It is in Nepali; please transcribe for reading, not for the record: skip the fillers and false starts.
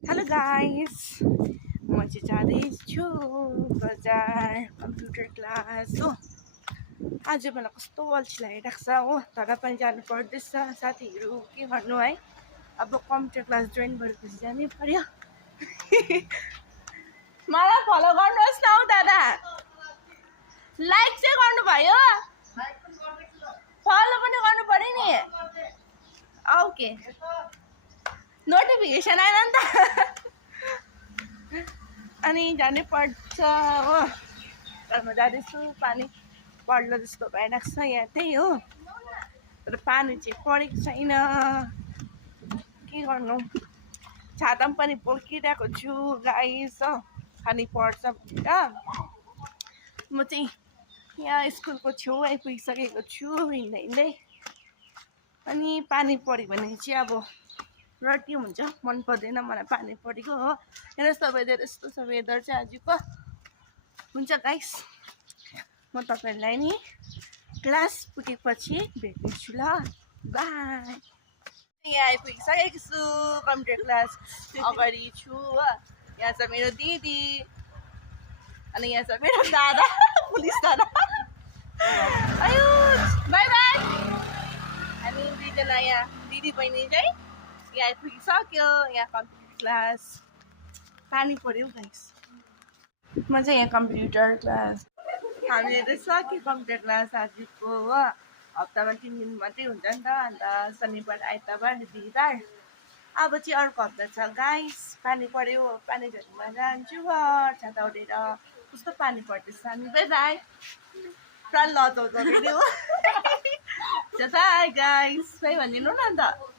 हेलो गाइस, म चाहिँ जाँदैछु बजार कम्प्युटर क्लास हो। आज मलाई कस्तो अल्छी लागिरहेको छ हो, तर पनि जानु पर्दैछ। साथीहरू के गर्नु है, अब कम्प्युटर क्लास जोइन गरेपछि जानै पर्यो। मलाई फलो गर्नुहोस् न हौ दादा, लाइक चाहिँ गर्नुभयो, फलो पनि गर्नु पर्यो नि। ओके, नोटिफिकेसन आएन नि त। अनि जानै पर्छ हो, तर म जाँदैछु। पानी पर्ला जस्तो भइरहेको छ यहाँ त्यही हो, तर पानी चाहिँ परेको छैन। के गर्नु, छाता पनि बोकिरहेको छु गाइस हो, पानी पर्छ भनेर। म चाहिँ यहाँ स्कुलको छेउ आइपुगिसकेको छु हिँड्दै हिँड्दै। अनि पानी पऱ्यो भने चाहिँ अब रटी हुन्छ, मन पर्दैन मलाई पानी परेको हो। हेर्नुहोस् त वेदर यस्तो छ, वेदर चाहिँ आजको। हुन्छ गाइस, म तपाईँहरूलाई नि क्लास पुगेपछि भेट्नेछु ल, बाई। यहाँ आइपुगिसकेको छु, कम्प्युटर क्लास अगाडि छु हो। यहाँ छ मेरो दिदी, अनि यहाँ छ मेरो दादा, पुलिस दादा। आयो बाई बाई। हामी दुईजना यहाँ दिदी बहिनी चाहिँ यहाँ आइपुगिसक्यो। यहाँ कम्प्युटर क्लास पानी पर्यो गाइस। म चाहिँ यहाँ कम्प्युटर क्लास, हामीले त सक्यो कम्प्युटर क्लास आजको हो। हप्तामा 3 दिन मात्रै हुन्छ नि त, अन्त शनिबार आइतबार बिहिबार। अब चाहिँ अर्को हप्ता छ गाइस। पानी पर्यो, पानी झरीमा जान्छु घर, छाता ओढेर। कस्तो पानी पर्दैछ, हामी बाई बाई। पुरा लजाउँछ फेरि हो। बाई गाइस, बाई भनिदिनु न अन्त।